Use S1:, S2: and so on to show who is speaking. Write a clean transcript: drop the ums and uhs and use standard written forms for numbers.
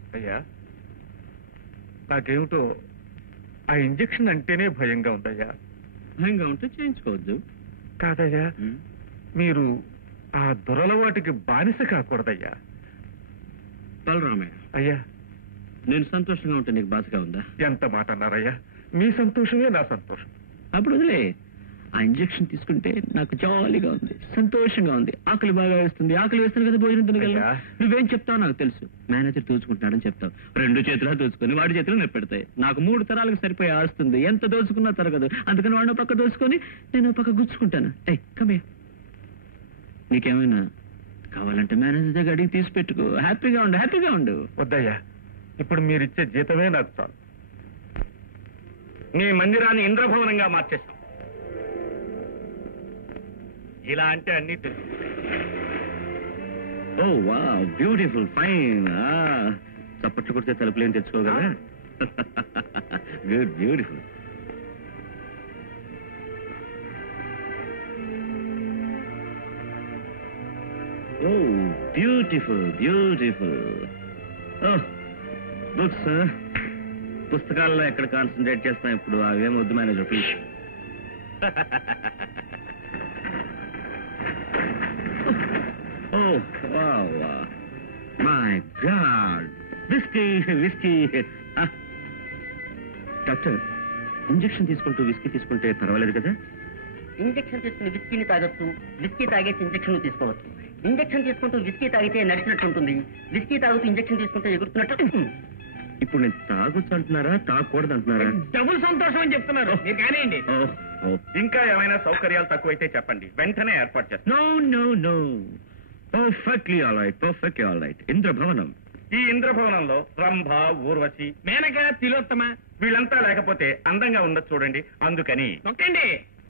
S1: అయ్యా నాకేమిటో ఆ ఇంజెక్షన్ అంటేనే భయంగా ఉందయ్యా.
S2: భయంగా ఉంటే చేయించుకోవద్దు.
S1: కాదయ్యా, మీరు ఆ దురలవాటికి బానిస కాకూడదయ్యా.
S2: బలరామయ్య,
S1: అయ్యా
S2: నేను సంతోషంగా ఉంటే నీకు బాధగా ఉందా?
S1: ఎంత మాట అన్నారయ్యా, మీ సంతోషమే నా సంతోషం.
S2: అప్పుడు వదిలే. ఆ ఇంజెక్షన్ తీసుకుంటే నాకు జాలీగా ఉంది, సంతోషంగా ఉంది. ఆకలి బాగా వేస్తుంది. ఆకలి వేస్తుంది కదా భోజనం తినగల. నువ్వేం చెప్తావు నాకు తెలుసు. మేనేజర్ దోచుకుంటున్నాడని చెప్తావు. 2 చేతులా దోచుకొని వాడి చేతులు నొప్పెడతాయి. నాకు 3 తరాలకు సరిపోయి ఆస్తుంది. ఎంత దోచుకున్నా తరగదు. అందుకని వాడిని పక్క దోచుకొని నేను పక్క గుచ్చుకుంటాను. కమే, నీకేమైనా కావాలంటే మేనేజర్ దగ్గర అడిగి తీసి పెట్టుకో. హ్యాపీగా ఉండు, హ్యాపీగా ఉండు.
S1: వద్దయ్యా, ఇప్పుడు మీరిచ్చే జీతమే నాకు చాలు. మీ మందిరాన్ని ఇంద్రభవనంగా మార్చేశాం. ఇలా అంటే అన్ని తెలుసు.
S2: ఓ వా, బ్యూటిఫుల్, ఫైన్. చప్పట్లు కొడితే తలుపులేం తెచ్చుకోగలరా? Good, beautiful. Oh beautiful, beautiful. Books, పుస్తకాల్లో ఎక్కడ కాన్సన్ట్రేట్ చేస్తాం ఇప్పుడు? అవేం వద్దు manager, please. Oh, wow. My God. Whiskey. Doctor, injection తీసుకుంటూ విస్కీ తీసుకుంటే పర్వాలేదు కదా?
S3: ఇంజెక్షన్ తీసుకుని విస్కీని తాగొచ్చు, విస్కీ తాగేసి ఇంజెక్షన్ తీసుకోవచ్చు. ఇంజెక్షన్ తీసుకుంటూ విస్కీ తాగితే నడిచినట్టు ఉంటుంది, విస్కీ తాగుతూ ఇంజెక్షన్ తీసుకుంటే ఎగురుతున్నట్టు.
S2: ఇప్పుడు నేను తాగొచ్చు అంటున్నారా, తాగకూడదు అంటున్నారా?
S3: డబుల్ సంతోషం అని చెప్తున్నారు. మీరు కానివ్వండి.
S1: ఇంకా ఏమైనా సౌకర్యాలు తక్కువైతే చెప్పండి, వెంటనే ఏర్పాటు చేస్తాం.
S2: నో. Perfectly all right. ఇంద్రభవనం.
S1: ఈ ఇంద్రభవనంలో రంభ, ఊర్వశి, మేనక, తిలోత్తమ వీళ్ళంతా లేకపోతే అందంగా ఉండదు చూడండి. అందుకని
S3: నొక్కండి.